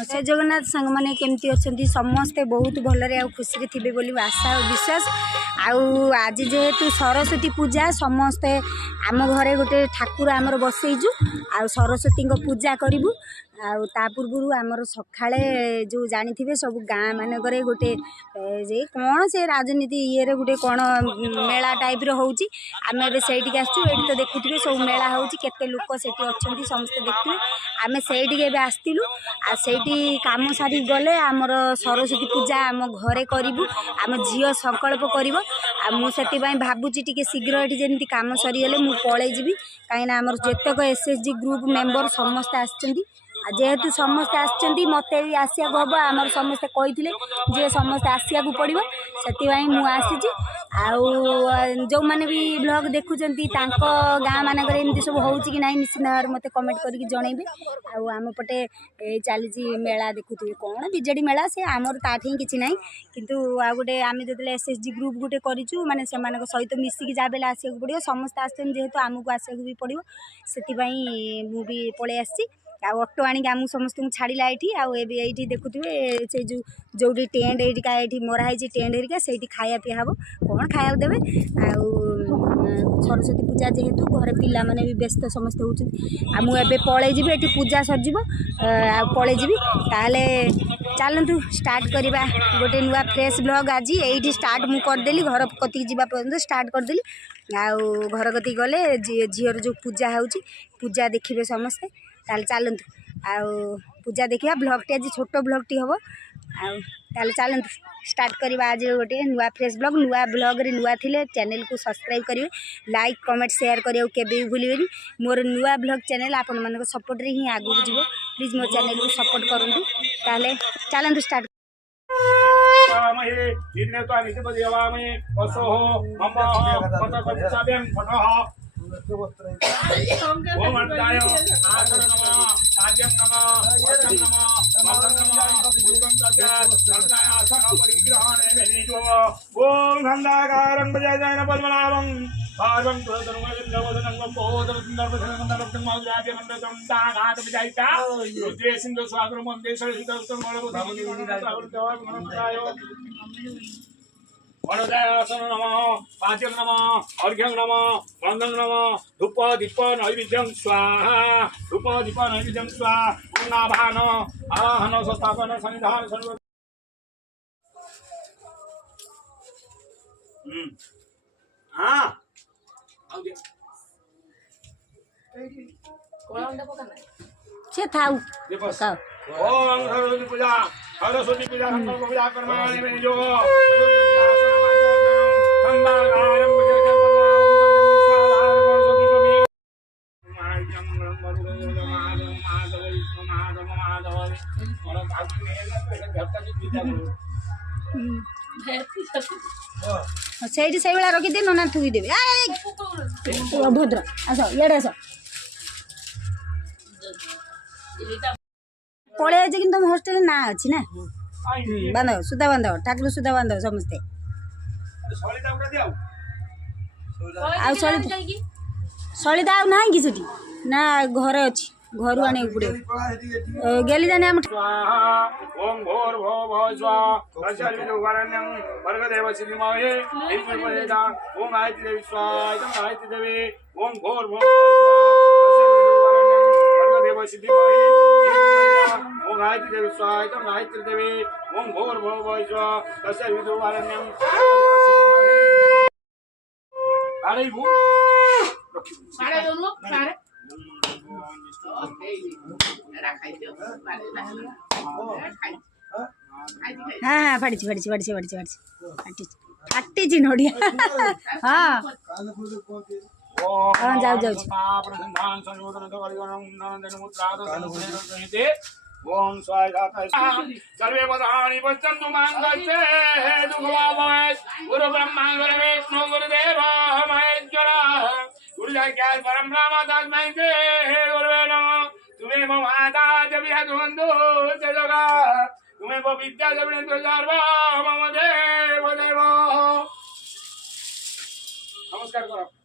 जय जगन्नाथ सांग मैंने केमती अच्छा समस्ते बहुत भलरे खुशी थे बोली आशा और विश्वास आज जेहेतु सरस्वती पूजा समस्ते आम घरे गोटे ठाकुर आमर बसईचु आ सरस्वती पूजा करूँ ता पूर्व आमर सकाଳେ जो जानी थे सब गाँ मानक गोटे जे कौन से राजनीति ये गोटे कौन मेला टाइप रोचे आम ए से आसचु ये तो देखुए सब मेला होते लोक से अच्छा समस्ते देखुए आम से आसलु आठी कम सारी गले आमर सरस्वती पूजा आम घरे करूँ आम झील संकल्प कर मुझे भावुची टी शीघ्र ये जमी कम सरीगले मुझे पलि जी कहीं आमर जेतक एसएचजी ग्रुप मेंबर समस्ते आसछंती जेहेतु समस्ते आसछंती मते भी आसिया हम आमर समस्ते कही जे समस्ते आसिया को पड़ो से मुझे जो मैंने भी ब्लॉग देखुंट गाँ मानक एमती सब हो कि ना निश्चित भाव में मत कमेंट करके जनइबे आम पटे चली मेला देखुए कौन बीजेडी मेला से आमर ताठी किसी ना किंतु आ गोटे आम जो एसएचजी ग्रुप गोटे करूँ माने से सहित मिसिकी जहाँ बेले आसिया पड़ो समस्त आसते जेहेतु आमको आसिया भी पड़ो से मुझे पलि आसी ऑटो आनिक आम समस्त छाड़ा ये देखुए से जो टेंट ये मराई टेंट हेरिका से खाया पीया हम कौन खाया देवे सरस्वती पूजा जेहेतु घर पिला माने भी व्यस्त समस्त होती मुझे पलि जी ये पूजा सरजी पलि जी ताले चलतु स्टार्ट करवा गोटे नुआ फ्रेश ब्लॉग आज ये स्टार्ट मुझे करदेली घर कति जावा पर्यटन स्टार्ट करदेली घर कति गले झीर जो पूजा होची पूजा देखिए समस्ते ताले चलतु पूजा देखा ब्लॉगटी आज छोट ब्लॉगटी हम आल चलतु स्टार्ट करवा आज गोटे नुआ फ्रेश ब्लॉग नुआ ब्लॉग रे नुआ थिले चैनल को सब्सक्राइब करेंगे लाइक कमेंट शेयर करियो केबे भी भूलिबेनी मोर नुआ ब्लॉग चैनल आपण मानक सपोर्ट रे ही आगु जीवो प्लीज मो चैनल को सपोर्ट करंतु ताले चलतु स्टार्ट ओम खंडाकारं प्रजायन पद्मनाभं पार्वं तुलतनुमजनवदनं बोधवसुंदरपथनं मौद्राज्य मंडलं दाघात विजयिता रुद्रे सिंधु स्वागर मंदेश्वर सिद्धस्तम बलबुद्धिमनोदय वनोदयासन नमः पाद्यं नमः अर्घ्यं नमः गंधं नमः धूप दीप नैवेद्यं स्वाहा धूप दीप नैवेद्यं स्वाहा पूर्णाभान आवाहन संस्थापन सन्निधान सर्व हाँ से थाउ ओम सरस्वती पूजा संकल्प पूजा कर्माणि में जो से भाया रखी नना थुईदेवे भद्र आस इे आस पलि आज कि तुम हॉस्टेल ना अच्छी ना बांध सुधा बांध ठाकुर सुधा बांध समस्ते सलिता ना कि छुट्टी ना घरे अच्छी घर आने पड़े गेली जाने हम ओम भोर भो भो स्वाहा तस्याविदुवरण्यं वर्गदेव सिद्धिमहे ऐश्वर्यदा ओम गायत्री देवी स्वाहा इदं गायत्री देवी ओम भोर भो वर्गदेव सिद्धिमहे ओम गायत्री देवी स्वाहा इदं गायत्री देवी ओम भोर भो स्वाहा तस्याविदुवरण्यं अरे वो सारे दोनों सारे हाँ हाँ फाड़ी नोड़िया हाँ हाँ जाओ जाओ ओम स्वाहा सर्वे पदानि पश्यन्तु मांगल्ये दुःखमावय गुरु ब्रह्मा गुरु विष्णु गुरुदेव महेश्वरः गुरुजय परम ब्रह्म तस्मै श्री गुरुवे नमः तुम्हें माता जब यदुंदु से जगह तुम्हें विद्या जब सर्व मम देव देव ନମସ୍କାର କର